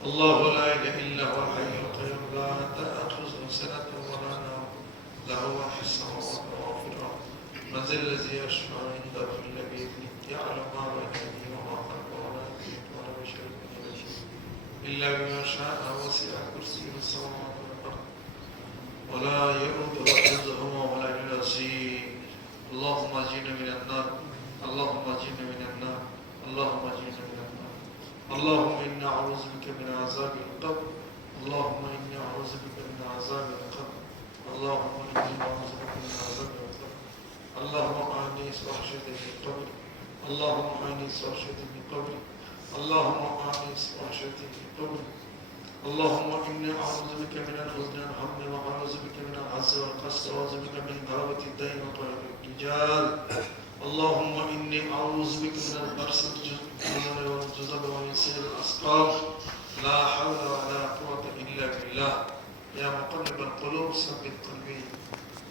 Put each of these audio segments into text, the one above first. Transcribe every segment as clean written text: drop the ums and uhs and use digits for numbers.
الله لا إله إلا هو الحي القيوم لا تأخذه سنة ولا نوم له ما في السماوات وما في الأرض من ذا الذي يشفع عنده إلا بإذنه يعلم ما بين أيديهم وما خلفهم ولا يحيطون بشيء من علمه إلا بما شاء وسع كرسيه السماوات والأرض ولا يؤوده حفظهما ولا العظيم اللهم اجرنا من النار اللهم اجرنا من النار اللهم اجرنا من النار اللهم إنا أعوذ بك من عذاب القبر اللهم إنا أعوذ بك من عذاب القبر اللهم إنا أعوذ بك من عذاب القبر اللهم أعني وحشتي في القبر اللهم أعني وحشتي في القبر اللهم أعني وحشتي في القبر اللهم إنا أعوذ بك من الحزن والهم وأعوذ بك من العز والقصد وأعوذ بك من غلبة الدين وقهر الرجال اللهم إني أعوذ بك من البرص والجذب ومن سيء الأسقام لا حول ولا قوة إلا بالله يا مقلب القلوب ثبت قلبي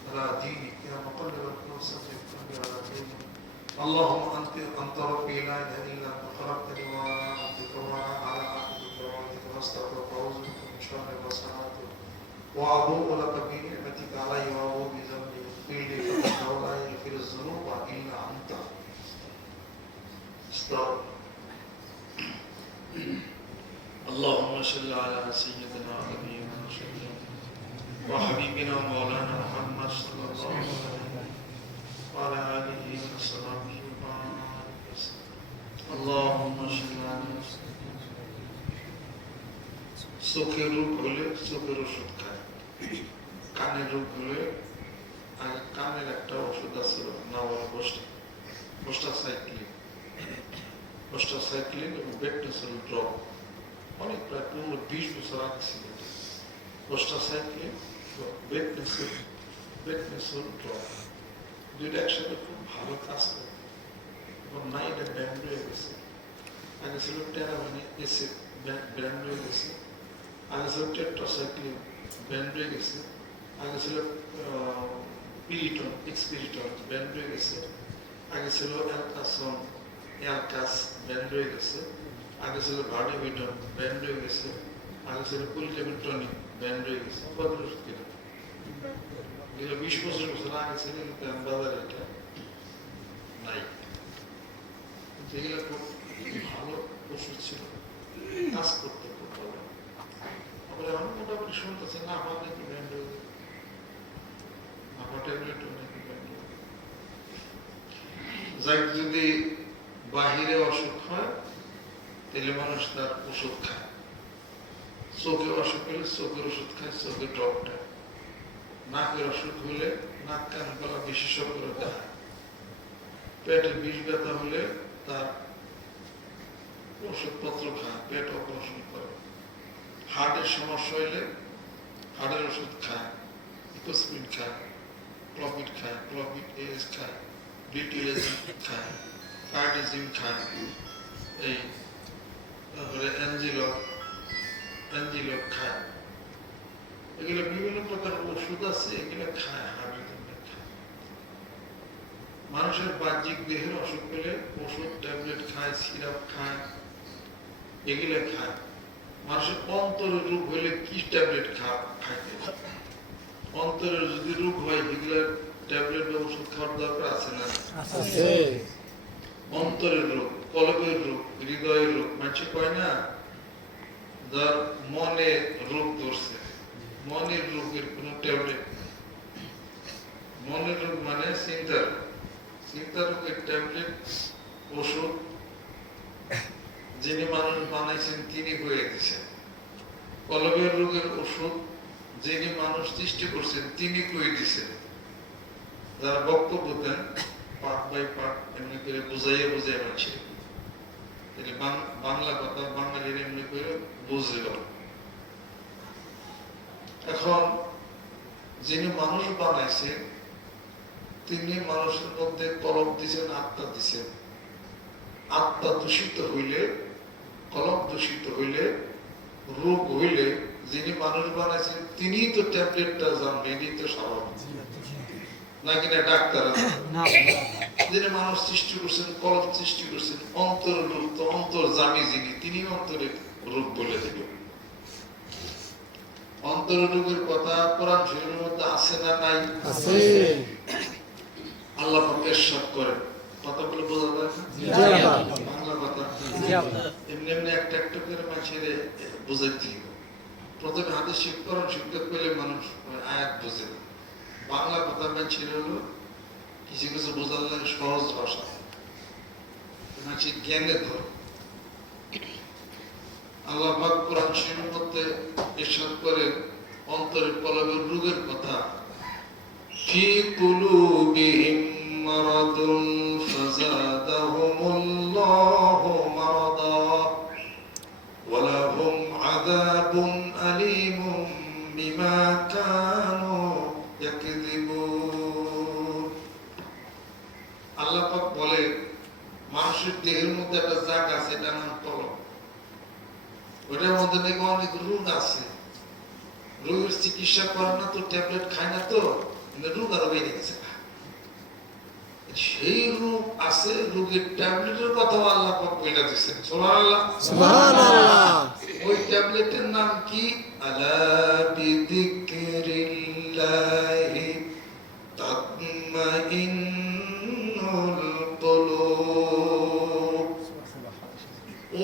على دينك يا مقلب القلوب ثبت قلبي على دينك اللهم أنت ربي لا إله إلا أنت خلقتني وأنا عبدك وأنا على عهدك ووعدك واستغفرك وأعوذ بك من شر ما صنعت وأبوء لك بنعمتك علي وأبوء بذنبي اغفر لي فإنه لا يغفر الذنوب إلا أنت استغفر اللهم صل على سيدنا ونبينا وحبيبنا ومولانا محمد صلى الله عليه وسلم وعلى آله وصحبه وسلم اللهم صل على চোখের রোগ হলে চোখের ওষুধ খায়, কানের রোগ হলে কানের একটা ওষুধ আছে না বলে বোস্টাসাইক্লিন এবং বেটনেসল ড্রপ অনেক প্রায় 15-20 বছর আগে ছিল। বোস্টাসাইক্লিন বেটনেসল ড্রপ দুইটা একসাথে খুব ভালো কাজ করে এবং না এটা ব্যান্ড হয়ে গেছে। আগে ছিল টেরামিনে এসে ব্যান্ড হয়ে গেছে, আগে ছিল টেট্রাসাইক্লিন ব্যান্ড হয়ে গেছে, আগে ছিল পিরিটন এক্সপিরিটন ব্যান্ড হয়ে গেছে, আগে ছিল অ্যালকাসন অ্যালকাস ব্যান্ড হয়ে গেছে, আগে ছিল ভার্ডিভিটন ব্যান্ড হয়ে গেছে, আগে ছিল পুলিটেমিটনিক ব্যান্ড হয়ে গেছে। এগুলো 20-25 বছর আগে ছিল, কিন্তু বাজারে এটা নাই। এগুলো খুব ভালো ওষুধ ছিল, কাজ করতে খুব ভালো। আবার এখন মোটামুটি শুনতেছে না আমার নাকি ব্যান্ড হয়ে গেছে, আমার ট্যাবলেট নাকি ব্যান্ড হয়ে গেছে। যাই যদি বাহিরে অসুখ হয় তাহলে মানুষ তার ওষুধ খায়, চোখে অসুখ হলে চোখের ওষুধ খায়, চোখের ডক্টর। নাকের অসুখ হলে নাক কান গলা বিশেষজ্ঞরা দেখায়, পেটের বিষ ব্যথা হলে তার ওষুধপত্র খায়, পেট অপারেশন করে। হার্টের সমস্যা হলে হার্টের ওষুধ খায়, ইকোস্পিন খায়, ক্লপিড খায়, ক্লপিড এস খায়, ডিটিএজিম খায়, কার্ডিজিম খায়, এই তারপরে অ্যাঞ্জিলক খায়। এগুলো বিভিন্ন প্রকার ওষুধ আছে, এগুলো খায়, হার্টের জন্য খায়। মানুষের বাহ্যিক দেহের অসুখ পেলে ওষুধ ট্যাবলেট খায়, সিরাপ খায়, এগুলো খায়। মানুষের অন্তরের রোগ হলে কি ট্যাবলেট খাইতে? অন্তরের যদি রোগ হয় এগুলোর ট্যাবলেট বা ওষুধ খাওয়ার দরকার আছে না? অন্তরের রোগ, কলবের রোগ, হৃদয়ের রোগ, মানুষ কয় না যার মনে রোগ ধরছে, মনের রোগের কোন ট্যাবলেট নেই। মনের রোগ মানে চিন্তা রোগের ট্যাবলেট ওষুধ যিনি মানুষ বানাইছেন তিনি হয়ে দিচ্ছেন। কলবের রোগের ওষুধ যিনি মানুষ সৃষ্টি করছেন তিনি কয়ে দিচ্ছেন। যারা বক্তব্য দেন পার্ট বাই পার্ট এমনি করে বুঝাইয়া মানছে, বাংলা কথা বাঙালির এমনি করে বুঝে গেল। এখন যিনি মানুষ বানাইছেন তিনি মানুষের মধ্যে কলব দিচ্ছেন, আত্মা দিচ্ছেন। আত্মা দূষিত হইলে, কলব দূষিত হইলে, রোগ হইলে যিনি মানুষ বানাইছেন তিনি তো ট্যাবলেটটা জানবেন, এটাই তো স্বাভাবিক নাকি না? ডাক্তার যিনি মানুষ সৃষ্টি করছেন, কলব সৃষ্টি করছেন, অন্তর রোগ তো অন্তর জামি যিনি, তিনি অন্তরের রোগ বলে দেবেন। অন্তরের রোগের কথা কোরআন শরীফের মধ্যে আছে না নাই? আছে। আল্লাহ পাক ইরশাদ করেন, কথাগুলো বোঝা যায় না? জি আল্লাহ। বাংলা কথা জি আল্লাহ। এমনি এমনি একটা একটা করে মানুষের বুঝাইতে হবে। প্রথমে হাদিস শিক্ষা কোরআন শিক্ষা পেলে মানুষ আয়াত বোঝে না। বাংলা কথা মানুষের হলো কিছু কিছু বোঝার লাগে সহজ ভাষা, মানুষের জ্ঞানে ধরে। আল্লাহ পাক কোরআন শরীফের মধ্যে ইরশাদ করে অন্তরের কলবের রোগের কথা, ফি কুলুবিহিম মারাদুন ফাযাদাহুমুল্লাহু মারাদা ওয়া লাহুম আযাবুন আলীমুম বিমা কানু ইয়াকযিবুন। আল্লাহ পাক বলে মানুষের দেহের মধ্যে একটা জায়গা আছে, এটার নাম কলব। ওটার মধ্যে নাকি অনেক রোগ আছে। রোগের চিকিৎসা করে না তো, ট্যাবলেট খায় না তো, রোগ আরো বেড়ে গেছে। সেই রোগ আছে, রোগের ট্যাবলেটের কথা আল্লাহ পাক বলে দিয়েছেন। সুবহানাল্লাহ সুবহানাল্লাহ। ওই ট্যাবলেটের নাম কি? আলা বিযিকরিল্লাহি তাতমাইন্নুল কুলুব।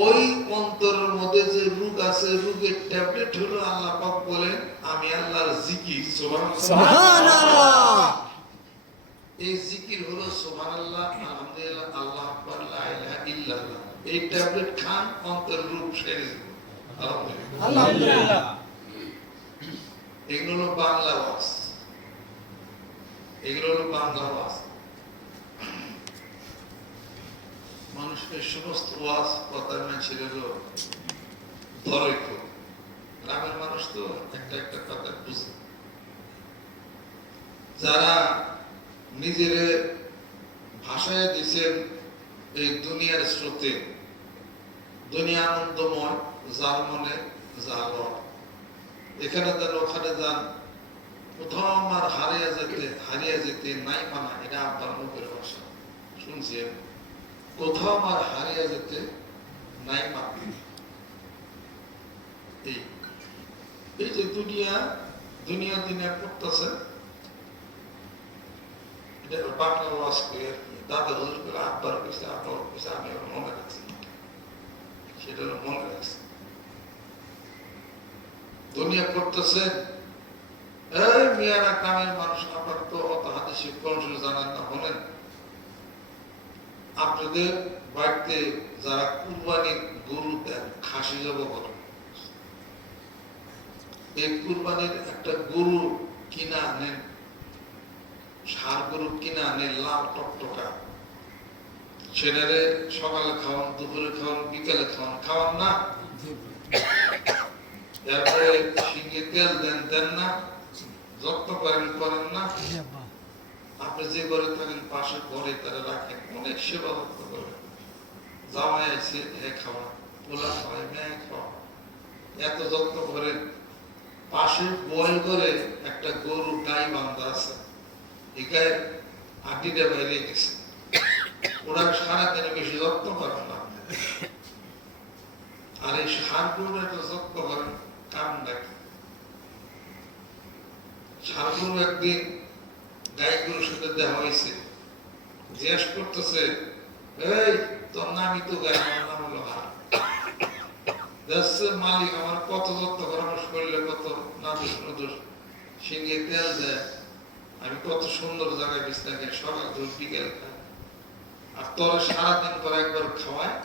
ওই অন্তরের মধ্যে যে রোগ আছে, রোগের ট্যাবলেট হলো আল্লাহ পাক বলেন আমি আল্লাহর জিকির। সুবহানাল্লাহ। এই জিকির হলো সুবহানাল্লাহ, আলহামদুলিল্লাহ, আল্লাহু আকবার, লা ইলাহা ইল্লাল্লাহ। এই ট্যাবলেট খান, অন্তরের রোগ সেরে যাবে। আলহামদুলিল্লাহ। এগুলো হলো বাংলা ওয়াজ, এগুলো হলো বাংলা ওয়াজ। মানুষের সমস্ত ওয়াজ কথা মানুষের হলো ধরে খুব। গ্রামের মানুষ তো একটা একটা কথা বুঝে। যারা নিজের ভাষায় দিচ্ছেন এই দুনিয়ার স্রোতে, দুনিয়া আনন্দময়, যার মনে যা লয়, এখানে যান ওখানে যান, কোথাও আমার হারিয়ে যেতে নাই মানা। এটা আপনার মুখের ভাষা শুনছি। কোথাও আমার হারিয়ে যেতে নাই মানা। এই যে দুনিয়া দিনে করতেছে, এটা বাংলা ওয়াজ করে দাদা হুজুর করে আব্বার কাছে, আব্বার কাছে আমি মনে রাখছি, সেটা মনে রাখছি। দুনিয়া করতেছে এই মিয়ারা গ্রামের মানুষ, আপনার তো অত হাদিস কোরআন জানেন না, বলেন আপনাদের বাড়িতে যারা কুরবানির গরু দেন, খাসি জব করেন, এই কুরবানির একটা গরু কিনা আনেন, ষাঁড় গরু কিনা আনেন, লাল টকটকা, সেটারে সকালে খাওয়ান, দুপুরে খাওয়ান, বিকালে খাওয়ান না? এরপরে শিঙে তেল দেন না? যত্ন করেন না? আপনি যে ঘরে থাকেন পাশে ঘরে তারা রাখেন, অনেক সেবা যত্ন করেন। জামাই আছে খাওয়া, পোলা খাওয়া, মেয়ে খাওয়া, এত যত্ন করেন। পাশে বয়েল করে একটা গরু গাই বান্ধা আছে, এই গায়ের আটিটা বাইরে গেছে, ওরা সারাদিনে বেশি যত্ন করেন না। আর এই ষাঁড় গরুর একটা যত্ন করেন, কাম ডাকে। ষাঁড় গরু একদিন গাই গরুর সাথে দেখা হয়েছে, জিজ্ঞেস করতেছে, এই তোর নামই তো গাই, আমার নাম হলো হাড়। মালিক আমার কত যত্ন করে, আমার শরীরে কত নাদুস নদুস, শিঙে তেল দেয়, আমি কত সুন্দর জায়গায় বিছনা খাই, সকাল ধর বিকেল খাই, আর তোর সারাদিন পর একবার খাওয়ায়।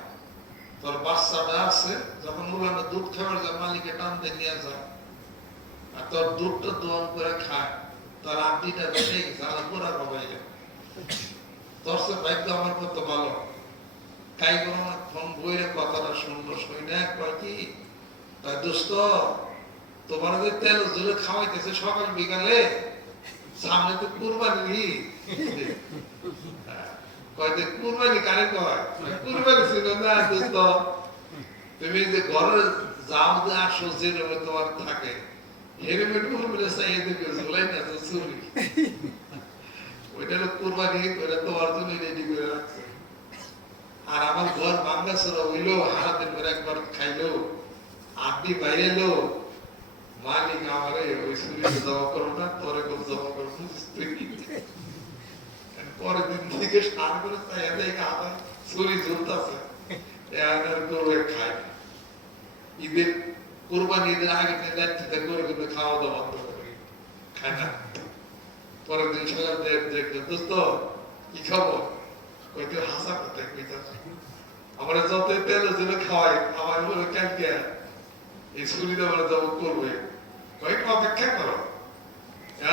তোর বাচ্চাটা আছে, যখন উলানে দুধ খাবার যায়, মালিকে টানতে নিয়ে যায়, আর তোর দুধটা দোয়ান করে খায়, তোর আড্ডিটা বেড়ে গেছে, আর পুরা বাবাই যায়। তোর সে ভাগ্য আমার কত ভালো। তাই কোন বইয়ের কথাটা শুনলো, শুনে না একবার কি দোস্ত, তোমার যে তেল জলে খাওয়াইতেছে সকাল বিকালে, সামনে তো কুরবানি। কয়তে কুরবানি কারে কয়? কুরবানি ছিল না দোস্ত, তুমি যে ঘরে যাও যে আসো, যে রুমে তোমার থাকে, হেলমেট কুরবানি চাইয়ে দেবে, ঝোলাই না তো চুরি, ওইটা হলো কুরবানি, ওইটা তোমার জন্য রেডি করে রাখছে। আর আমার ঘর ভাঙ্গা চোরা হইলো, হারাদিন করে একবার খাইলো, আড্ডি বাইরেলো, মালিক আমারে ওই ছুরিটা জমা করো না, পরে করে জমা করো পরের দিন থেকে সার করে তাই দেখে আমার ছুরি ঝুলতেছে, গরু খায় না। ঈদের কোরবানি ঈদের আগের দিন রাত্রিতে গরুগুলো খাওয়া দাওয়া বন্ধ করে খায় না। পরের দিন সকাল দেখবে দোস্ত কি খাবো, কইতে হাসা করতে কইতাছে আমরা যতই তেল ছিল খাওয়াই, আমার বলে কালকে এই ছুরিটা আমরা জব করবে, কয়েক অপেক্ষা করো।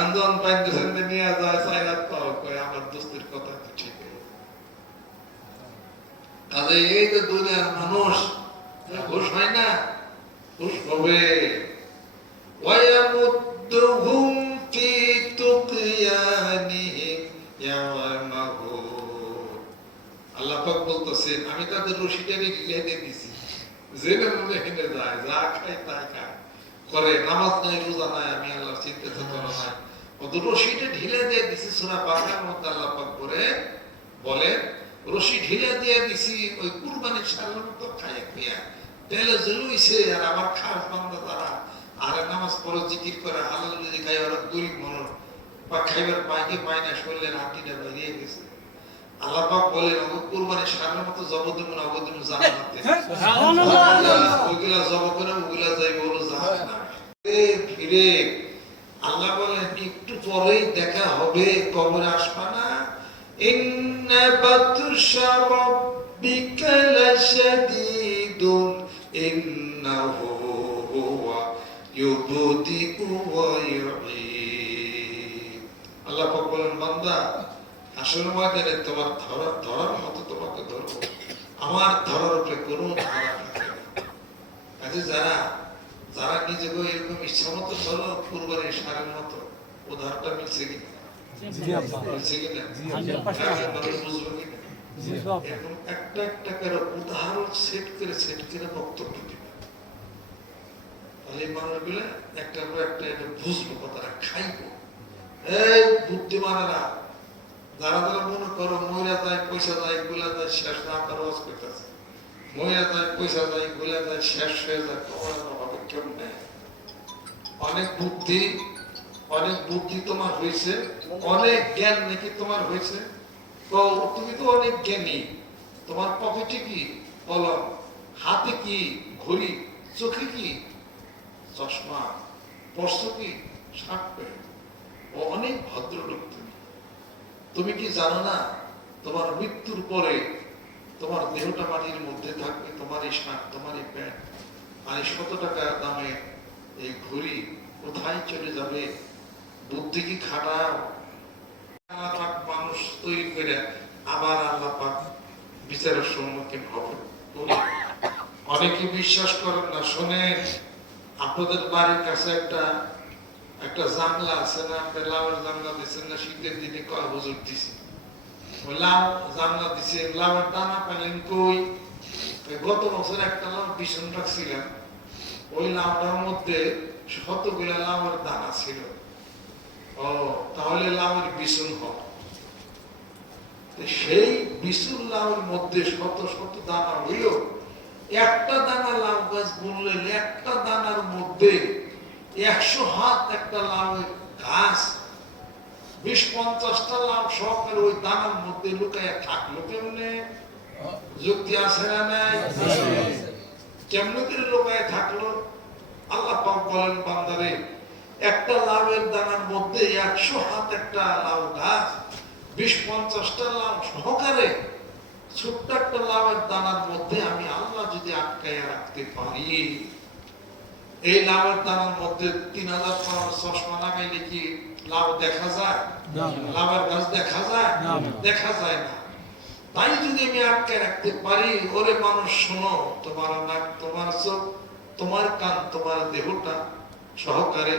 এমন পাইতেছেন নিয়ে যায় সাইরাত পাও, কয় আমার দোস্তের কথা তো ঠিক। কাজে এই যে দুনিয়ার মানুষ খুশ হয় না, খুশ হবে। ওয়ায়ামুদ্দুহুম ফি তুকয়ানিহিম ইয়ামাহুন। আল্লাহ পাক বলতেছেন আমি তাদের রশিটারে ঢিলে দিয়ে দিছি, জেনে মনে হেনে যায়, যা খায় তাই খায় করে, নামাজ নাই রোজা নাই, আমি আল্লাহর চিন্তা চেতনা নাই, কত রশিটা ঢিলে দিয়ে দিছি। সূরা বাকারার মধ্যে আল্লাহ পাক করে বলে রশি ঢিলে দিয়ে দিছি ওই কুরবানির সারের মতো খায় পিয়া তেলে জ্বলুইছে। আর আমার খাস বান্দা তারা আর নামাজ পড়ে জিকির করে হালাল রুজি খাই, ওরা গরিব মানুষ বা খাইবার পাইকে পায় না, শরীরের হাঁটিটা বেরিয়ে গেছে। আল্লাহ পাক বলেন ওই কুরবানির সারের মতো জবদিন অবদিন জান্নাতে, ওইগুলা জব করে ওইগুলা যাইবে হলো জাহান্নামে। ফিরে আল্লাহ বলেন একটু পরেই দেখা হবে, কবরে আসবা না। ইন্না বাতশা রাব্বিকা লাশাদীদুন ইন্নাহু হুয়া ইউবদিউ ওয়া ইউঈদ। আল্লাহ পাক বলেন বান্দা আসল ময়দানে তোমার ধরার মতো তোমাকে ধরবো, আমার ধরার উপরে কোনো ধারা থাকে না। কাজে যারা যারা নিজেকে এরকম ইচ্ছা মতো চলো কুরবানির সারের মতো, ও ধারটা মিলছে কিনা, মিলছে কিনা, বুঝবো কিনা, এখন একটা একটা করে উদাহরণ সেট করে বক্তব্য দিবে, তাহলে মানুষগুলো একটা করে একটা এটা বুঝবো, কথাটা খাইবো। এই বুদ্ধিমানেরা যারা যারা মনে করো মহিলা যায় পয়সা যায় গুলা যায় শেষ না আপনার ওয়াজ করতেছে, মহিলা যায় পয়সা যায় গুলা যায় শেষ হয়ে যায়, হবে কেমন নেই। অনেক বুদ্ধি তোমার হয়েছে, অনেক জ্ঞান নাকি তোমার হয়েছে, তো তুমি তো অনেক জ্ঞানী, তোমার পকেটে কি কলম, হাতে কি ঘড়ি, চোখে কি চশমা, পরশ কি শার্ট প্যান্ট, অনেক ভদ্রলোক। তুমি কি জানো না তোমার মৃত্যুর পরে তোমার দেহটা মাটির মধ্যে থাকবে, তোমার এই শার্ট, তোমার এই প্যান্ট আর 100 টাকা দামে এই ঘড়ি কোথায় চলে যাবে? বুদ্ধি কি খাটাও? আল্লাহ পাক মানুষ তৈরি করে আবার আল্লাহ পাক বিচারের সম্মুখীন হবে। অনেকে বিশ্বাস করেন না, শোনেন আপনাদের বাড়ির কাছে একটা জানলা আছে না, আপনি লাউয়ের জানলা দিচ্ছেন না, শীতের দিনে কয় হুজুর দিছে, ওই লাউ জানলা দিছে, লাউয়ের দানা পেলেন কই? গত বছর একটা লাউ বিছন রাখছিলাম, ওই লাউটার মধ্যে শতগুলা লাউয়ের দানা ছিল। ও তাহলে লাউয়ের বিছন হয়, সেই বিছুন লাউয়ের মধ্যে শত শত দানা হইল, একটা দানা লাউ গাছ বললে একটা দানার মধ্যে 100 হাত একটা লাউয়ের গাছ, 20-50টা লাউ সহকারে ওই দানার মধ্যে লুকায় থাকলো কেমনে? যুক্তি আছে না নাই? কেমনে করে লুকায় থাকলো? আল্লাহ পাক বলেন বান্দারে একটা লাউয়ের দানার মধ্যে 100 হাত একটা লাউ গাছ, 20-50টা লাউ সহকারে ছোট্ট একটা লাউয়ের দানার মধ্যে আমি আল্লাহ যদি আটকাইয়া রাখতে পারি, এই লাউয়ের দানার মধ্যে 3000 পাওয়ার চশমা লাগাইলে কি লাউ দেখা যায়? লাউয়ের গাছ দেখা যায়? দেখা যায় না। তাই যদি আমি আটকে রাখতে পারি, ওরে মানুষ শোনো, তোমার নাক, তোমার চোখ, তোমার কান, তোমার দেহটা সহকারে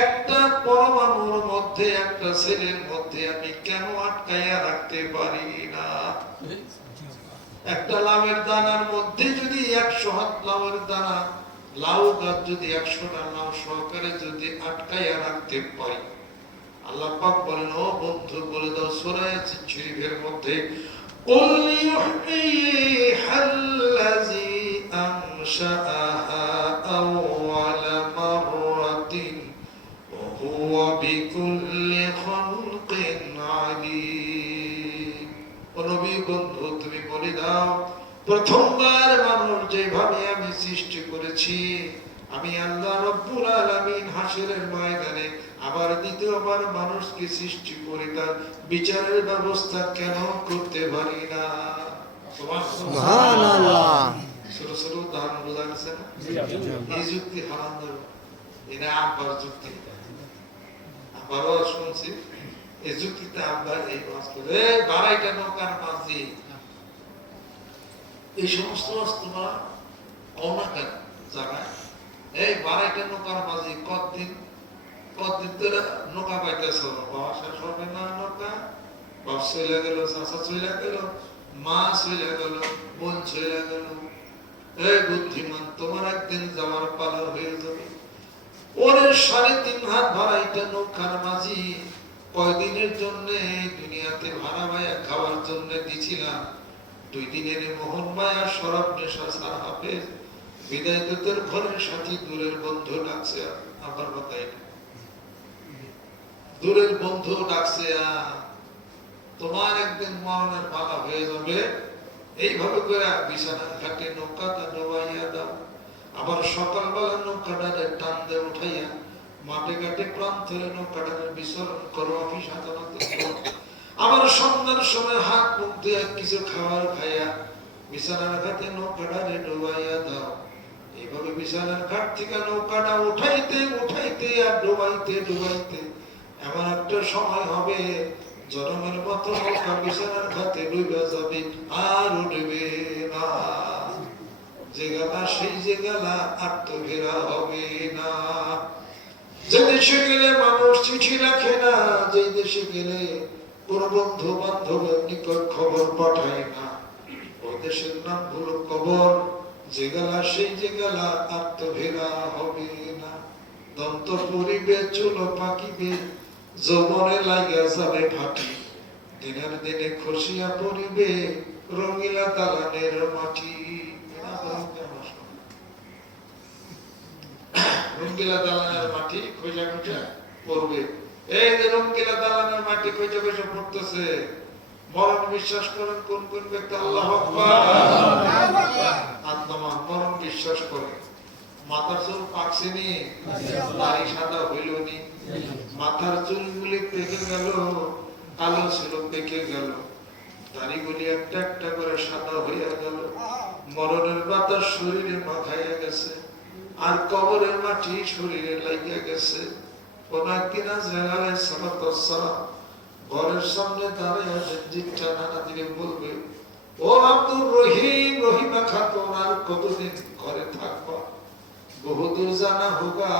একটা পরমাণুর মধ্যে, একটা সেলের মধ্যে আমি কেন আটকাইয়া রাখতে পারি না? একটা লাউয়ের দানার মধ্যে যদি 100 হাত লাউয়ের দানা, লাউ গাছ যদি 100টা লাউ সহকারে যদি আটকাইয়া রাখতে পারি, আল্লাহ পাক বলেন ও বন্ধু বলে দাও সূরা ইয়াসিন শরীফের মধ্যে কুল ইউহইহাল্লাযী আনশাআহা আওয়ালা মাররা করেছি, আমি আল্লাহ রব্বুল আলামিন হাসরের ময়দানে আবার দ্বিতীয়বার মানুষকে সৃষ্টি করে তার বিচারের ব্যবস্থা কেন করতে পারি না? সুবহানাল্লাহ। ছোট ছোট উদাহরণ বোঝা গেছে না? এই যুক্তি হারাম দেব, এটা আব্বার যুক্তি। আব্বারও শুনছি এই যুক্তিতে আব্বার এই বাস করে বাড়াইটা নৌকার মাঝি, এই সমস্ত তোমরা কওনা কেন জায়গায়? এই বাড়াইটা নৌকার মাঝি কতদিন ধরে নৌকা পাইতেছ, বাবা শেষ হবে না নৌকা, বাপ চলে গেল, চাচা চলে গেল, মা চলে গেল, বোন চলে গেল। এই বুদ্ধিমান, তোমার একদিন যাওয়ার পালা হয়ে যাবে। ওরে 3.5 হাত ভাড়াইটা নৌকার মাঝি কয়দিনের জন্য দুনিয়াতে ভাড়া ভাইয়া খাওয়ার জন্য দিছিলাম? 2 দিনের মোহন মায়া শরাব নেশা সার হাফেজ বিদায় তোদের ঘরের সাথী দূরের বন্ধু ডাকছে, আমার কথাই দূরের বন্ধু ডাকছে, তোমার একদিন মরণের পালা হয়ে যাবে, এইভাবে করে বিছানার ঘাটে নৌকাটা ডোবাইয়া দাও। আবার সকালবেলা নৌকাটারে টান দিয়ে উঠাইয়া মাঠে ঘাটে প্রান্তরে নৌকাটারে বিচরণ করো, অফিস আদালতে করো। আবার সন্ধ্যার সময় হাত মুখ দিয়ে কিছু খাবার খাইয়া বিছানার ঘাটে নৌকাটারে ডোবাইয়া দাও। এইভাবে বিছানার ঘাট থেকে নৌকাটা উঠাইতে উঠাইতে আর ডুবাইতে এমন একটা সময় হবে জনমের মতো নৌকা বিছানার ঘাটে ডুবে যাবে, আর উঠবে না। যে গেলা সেই যে গেলা, আর তো ফেরা হবে না। যে দেশে গেলে মানুষ চিঠি রাখে না, যে দেশে গেলে কোন বন্ধু বান্ধবের নিকট খবর পাঠায় না, ওই দেশের নাম হলো কবর। যে গেলা সেই যে গেলা, আর তো ফেরা হবে না। দন্ত পরিবে, চুলো পাকিবে, যৌবনে লাগিয়া যাবে ফাটি, দিনের দিনে খসিয়া পড়িবে রঙিলা দালানের মাটি। রঙিলা দালানের মাটি খসা খসা পড়বে। এই যে রঙিলা দালানের মাটি খসা খসা পড়তেছে, মরণ বিশ্বাস করেন কোন কোন ব্যক্তি? আল্লাহু আকবার। আত্মা মরণ বিশ্বাস করে। মাথার চুল পাকছেনি, দাড়ি সাদা হইল নি, মাথার চুলগুলি পেকে গেল, কালো ছিল পেকে গেল, দাড়িগুলি একটা একটা করে সাদা হইয়া গেল, মরণের বাতাস শরীরে মাখাইয়া গেছে, আর কবরের মাটি শরীরে লাগিয়া গেছে। কোন একদিন আজরাইল আলাইহিস সালাম ঘরের সামনে দাঁড়াইয়া জিজ্ঞাসা নানা দিকে বলবে, ও আব্দুর রহিম, রহিমা খাতুন, আর কতদিন ঘরে থাকবা? বহুদূর জানা হোগা,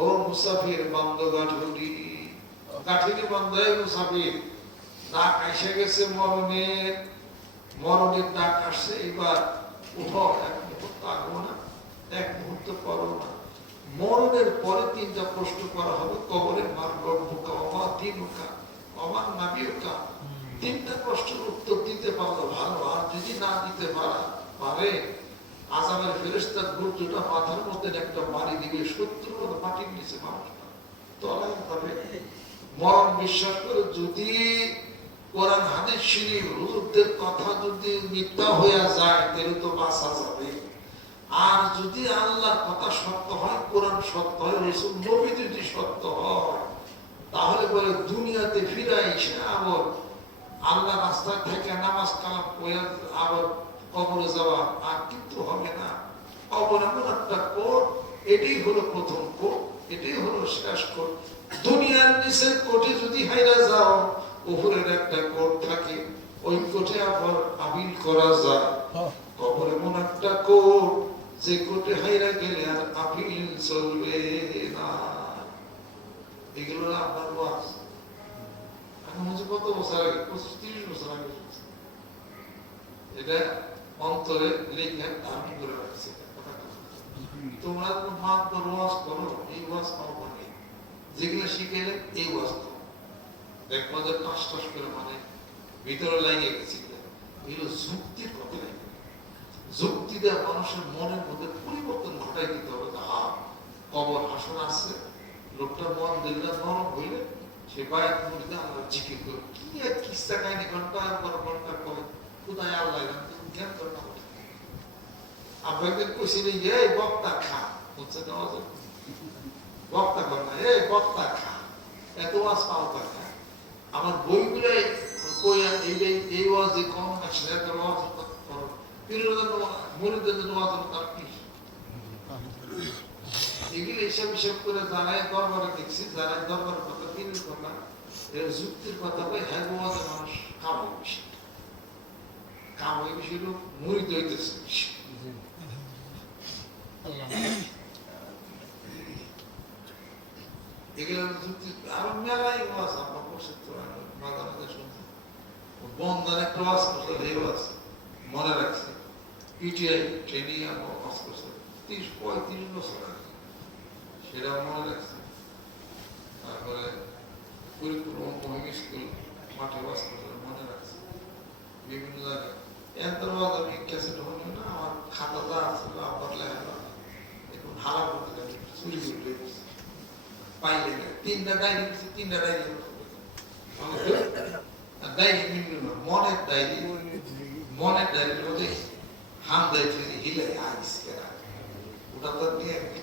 ও মুসাফির বন্ধ গাঠুরি। গাঠুরি বন্ধ, মুসাফির ডাক এসে গেছে, মরণের ডাক আসছে। এবার উঠো, এক মুহূর্ত আগো না, এক মুহূর্ত পরো না। মরণের পরে 3টা প্রশ্ন করা হবে কবরে, মার রব্বুকা ওমা দীনুকা ওমা নাবিয়ুকা। 3টা প্রশ্নের উত্তর দিতে পারলো ভালো, আর যদি না দিতে পারে আযাবের ফেরেশতার গুরুটা মাথার মধ্যে একটা বাড়ি দিবে, 70 মতো মাটির নিচে মানুষটা তলায় হবে। মরণ বিশ্বাস করে যদি কোরআন হাদিস শরীফ হুজুরদের কথা যদি মিথ্যা হয়ে যায়, তাহলে তো বাঁচা যাবে। আর যদি আল্লাহর কথা সত্য হয়, কোরআন সত্য হয়, রাসূল নবী যদি সত্য হয়, তাহলে বলে দুনিয়াতে ফিরে এসে আবার আল্লাহ রাস্তায় থেকে নামাজ কালাম পড়ে আবার কবরে যাওয়া আর কিন্তু হবে না। কবর এমন একটা কোট, এটাই হলো প্রথম কোট, এটাই হলো শেষ কোট। দুনিয়ার নিচের কোটে যদি হাইরা যাও, উপরের একটা কোট থাকে, ওই কোটে আবার আপিল করা যায়। কবর এমন একটা কোট, যে কোটে হাইরা গেলে আর আপিল চলবে না। এগুলো আপনার ওয়াজ এখন হচ্ছে কত বছর আগে, 25-30 বছর আগে এটা অন্তরে লিখে ধারণ করে রাখছে। তোমরা মাত্র ওয়াজ করো, এই ওয়াজ পাবো না, যেগুলো শিখেলে এই ওয়াজ করো, দেখবো যে টাস টাস করে মানে ভিতরে লাগিয়ে গেছি। এগুলো যুক্তির কথা, যুক্তি দেওয়া মানুষের মনের মধ্যে পরিবর্তন ঘটাই দিতে হবে। কবর হাসন আছে, লোকটা মন দিলটা নরম হইলে সে বায়াত মুরিদে আমরা জিকির করি, কি এক কিস্সা কাহিনী ঘন্টার পর ঘন্টা করে, কোথায় আল্লাহ জ্ঞান করে না। আপনাদের কইছিলেন এই বক্তা খা হচ্ছে না বক্তা কর না এই বক্তা খা এত ওয়াজ পাও খা আমার বইগুলো কইয়া এই ওয়াজ এই কম আছে এত ওয়াজ করো পীরদের মুরিদের ওয়াজ তার কি এগুলো হিসাব করে জানাই দরবারে দেখছি জানাই দরবারের কথা পীরের কথা এর যুক্তির কথা কই হ্যাঁ ওয়াজে মানুষ কামাই বেশি কামাই বেশি লোক মুরিদ হইতেছে এগুলো আরো মেলাই ওয়াজ আমরা করছি তো মাঝে মাঝে শুনছি বন্ধন একটা ওয়াজ করছে এই ওয়াজ মনে রাখছে পিটিআই ট্রেনিং আমরা ওয়াজ করছে 30-35 বছর আগে সেটা মনে রাখছে তারপরে পরিপূর্ণ মহিমী স্কুল মাঠে ওয়াজ করছে মনে রাখছে বিভিন্ন জায়গায় এত ওয়াজ আমি ক্যাসেট হইনি না আমার খাতা যা আছে আবার লেখা এখন হালা করতে যাবে চুরি করে পাইলে না 3টা ডায়েরি 3টা ডায়েরি ডায়েরি মিলল না মনের ডায়েরির মধ্যে হাম দেয় হিলে আইস কেনা ওটা তো নিয়ে আমি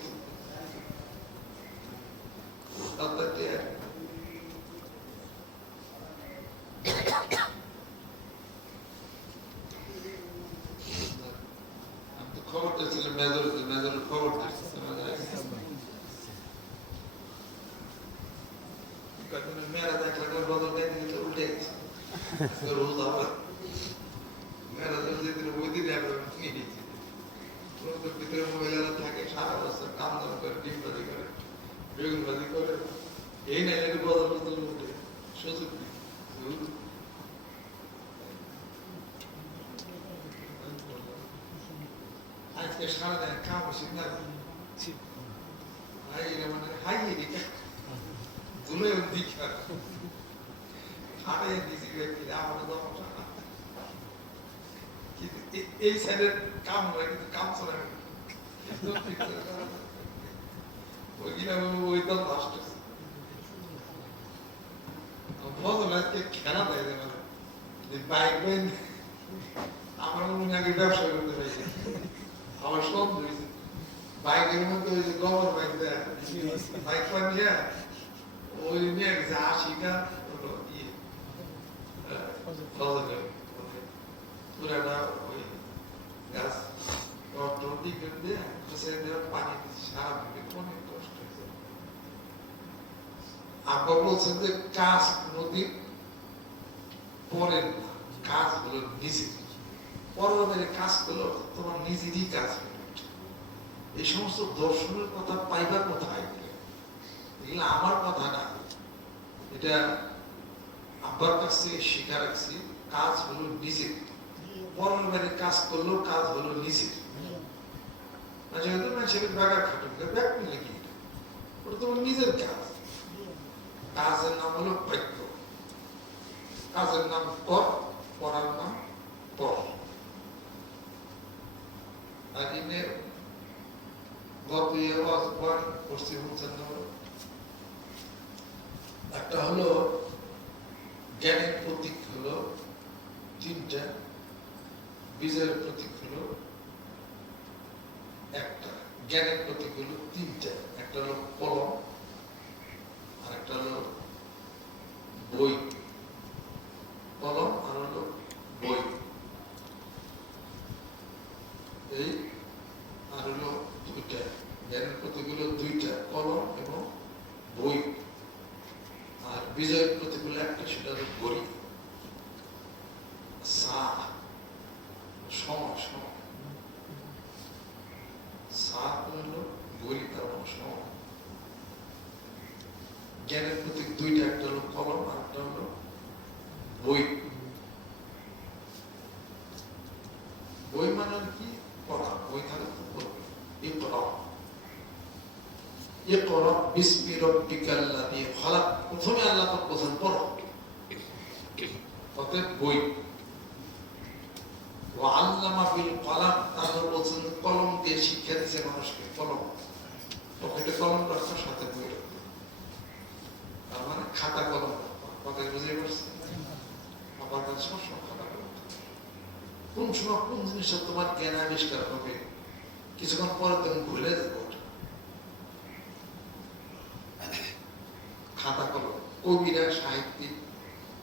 তো খবর দিয়েছিলাম মেজরের খবর মেয়েরা দেখলে বদল দিতে উল্টে গেছে রোজ আবার মেয়েরা যেদিন ওই দিনে নিয়ে নিয়েছি ভিতরে মহিলারা থাকে সারা বছর কাম দাম করে ডিম বাজি করে বেগুন বাজি করে এই না এর বদল বদল উঠে সুযোগ নেই আজকে সারাদিন কাম হচ্ছে না মানে হাই দিকে গুলো দিকে হারাই দিছি আমার দমটা এই সাইডের কাম হয় কিন্তু কাম চলে না ওইগুলা ওই দল নষ্ট বদল আজকে খেলা দেয় মানে বাইক বই আমার মনে আগে ব্যবসা করতে পারছি আমার সব হয়েছে বাইকের মধ্যে ওই যে গভর্নমেন্ট বাইক দেয় বাইক নিয়ে ওই নিয়ে গেছে 80টা ইয়ে পুরাটা ওই গাছ টিকিট দিয়ে পানি দিচ্ছে সারা দিকে অনেক কষ্ট হয়েছে আব্বা বলছেন যে কাজ নদীর পরের না কাজগুলো নিচে পরবর্তী কাজ করলো তোমার নিজেরই কাজ এই সমস্ত দর্শনের কথা পাইবার কথা এগুলো আমার কথা না এটা আব্বার কাছ থেকে শিখা রাখছি কাজ হলো নিজের পরের বাড়ির কাজ করলেও কাজ হলো নিজের যেহেতু মানুষের ব্যাগা খাটুক ব্যাগ নিলে কি ওটা তোমার নিজের কাজ কাজের নাম হলো বাক্য কাজের নাম কর পড়ার নাম পড় আর ইনে গত পশ্চিম একটা হলো জ্ঞানের প্রতীক হলো 3টা বিজয়ের প্রতীক হলো একটা জ্ঞানের প্রতীক হলো 3টা একটা হলো কলম আর একটা হলো বই কলম আর হলো বই এই আর হলো 2টা জ্ঞানের প্রতীক হলো 2টা কলম এবং বই আর বিজয়ের প্রতীক হলো একটা সেটা হলো গড়ি জ্ঞানের প্রতীক 2টা একটা হলো কলম আর একটা হলো বই বই মানে কি পড়া বই থাকলে তো পড়বে ইকরা ইকরা বিসমি রাব্বিকাল্লাযী খালাক প্রথমে আল্লাহ তো বলেন পড়ো অতএব বই ওয়াল্লামা বিল কলম তারপর বলছেন কলম দিয়ে শিক্ষা দিয়েছে মানুষকে কলম পকেটে কলম রাখো সাথে বই রাখো তার মানে খাতা কলম কথা বুঝে পারছি আমার কাছে সবসময় খাতা কলম কোন সময় কোন জিনিসটা তোমার জ্ঞান আবিষ্কার হবে কিছুক্ষণ পরে তখন ভুলে যাবো খাতা কলম, কবিরা, সাহিত্যিক,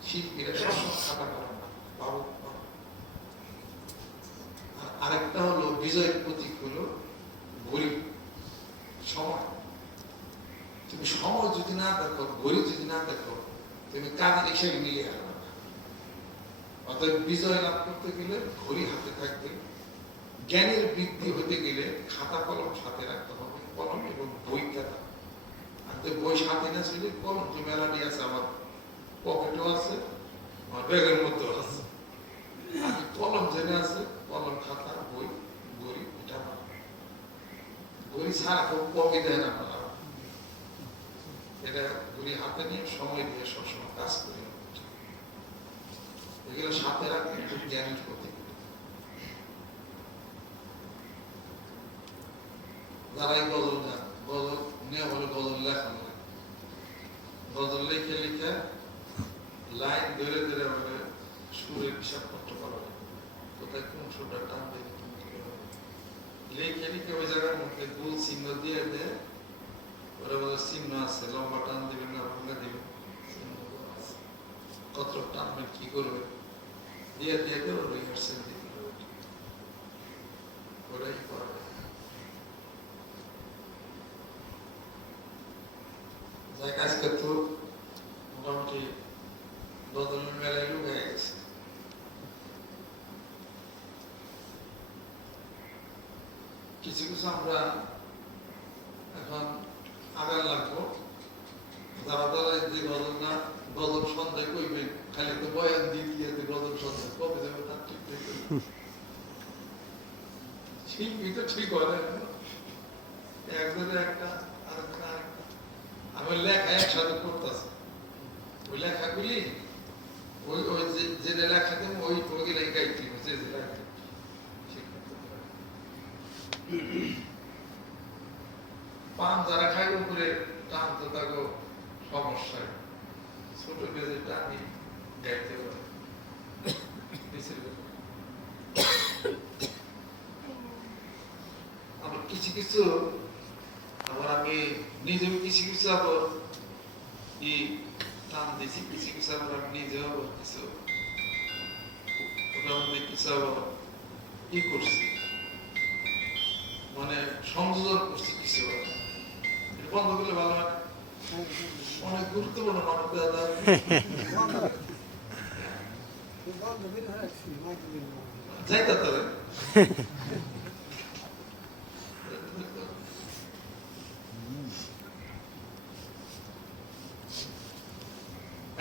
শিল্পীরা সবসময় খাতা কলম বাবু। আর আরেকটা হলো বিজয়ের প্রতীক হলো ঘড়ি, সময়। তুমি সময় যদি না দেখো, ঘড়ি যদি না দেখো, তুমি কাজের হিসেবে নিয়ে আসবে না। অতএব বিজয় লাভ করতে গেলে ঘড়ি হাতে থাকবে, জ্ঞানের বৃদ্ধি হতে গেলে খাতা কলম সাথে রাখতে হবে, কলম এবং বই খাতা। আর বই সাথে না ছিল, কলম তো মেলাটি আছে, আমার পকেটেও আছে, আমার ব্যাগের মধ্যেও আছে। আর কলম জেনে আছে, কলম, খাতা, বই, ঘড়ি, এটা না। ঘড়ি ছাড়া খুব কমই দেয় না পারা, এটা ঘড়ি হাতে নিয়ে সময় দিয়ে সবসময় কাজ করি। এগুলো সাথে রাখলে খুব জ্ঞানের প্রতীক। যারা এই গজল গান, গজল নিয়ে বলে গজল লেখা না, গজল লিখে লিখে লাইন ধরে ধরে বলে সুরের হিসাব করতে পারো, কোথায় কোন সুরটা টান দিয়ে লিখে লিখে ওই জায়গার মধ্যে গোল চিহ্ন দিয়ে দেয়। ওরা বলে চিহ্ন আছে, লম্বা টান দিবেন না ভাঙা দিবেন, কত টানবেন কি করবে দিয়ে দিয়ে দিয়ে ওর রিহার্সেল দিতে হবে, ওরাই করে। আজকে তো মোটামুটি গজলের মেলায় লোক হয়ে গেছে। কিছু কিছু আমরা এখন আগার লাগবো, যারা তারা যে গজল না গজল সন্ধ্যায় কইবেন, খালি তো বয়ান দিয়ে দিয়ে গজল সন্ধ্যায় কবে যাবে তার ঠিক নেই। শিল্পী তো ঠিক হয় না, একজনে একটা আরেকটা আরেকটা। আমি লেখা একসাথে করতেছি, ওই লেখাগুলি ওই ওই যে লেখা দেবো ওই ওইগুলো গাইতে হবে, যে লেখা পান যারা খাই উপরে টান তো তাকে সমস্যায় ছোট পেজে টানি গাইতে পারে। আবার কিছু কিছু আবার আমি নিজেও কিছু কিছু আবার টান দিয়েছি, কিছু কিছু আবার আমি নিজেও আবার কিছু ওটার মধ্যে কিছু আবার করছি, মানে সংযোজন করছি কিছু। বন্ধ করলে ভালো হয় না, অনেক গুরুত্বপূর্ণ মানব দাদা। যাইতে তাহলে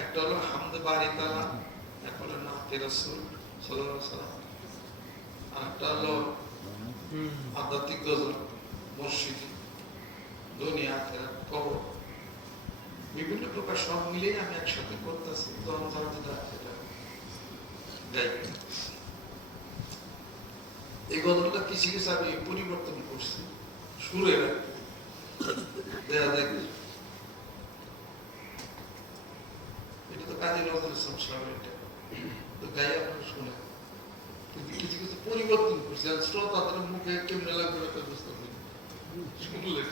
একটা হলো হামদে বাড়ি তালা, একটা হলো নাতে রাসূল সাল্লাল্লাহু আলাইহি ওয়াসাল্লাম, আরেকটা হলো আধ্যাত্মিক গজল, মুর্শিদি, দুনিয়া আখিরাত, কবর, বিভিন্ন প্রকার সব মিলিয়ে আমি একসাথে করতেছি। এই গজলটা কিছু কিছু আমি পরিবর্তন করছি সুরে, দেখা দেখি এটা তো কাজী নজরুল ইসলাম সাহেবের, তো গাই আপনারা শুনে, কিন্তু কিছু কিছু পরিবর্তন করছি, আর শ্রোতাদের মুখে কেমনে লাগবে একটা বুঝতে পারি শুনলে।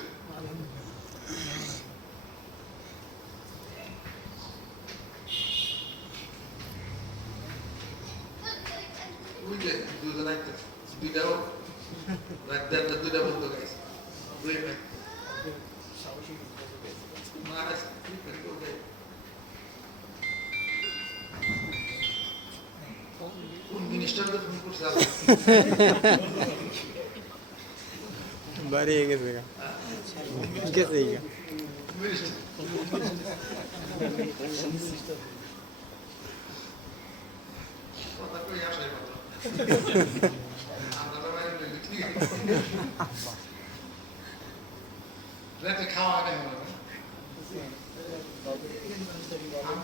বুঝলে দুজন একটা দুইটাও রাখতে একটা দুইটা বন্ধ গাইছে, দুই ভাই কোন মিনিস্টারকে ফোন করছে বাড়ি গেছে গেছে কথা কই আসে মাত্র আমরা বাইরে ঠিক রাতে খাওয়া নেই, আমি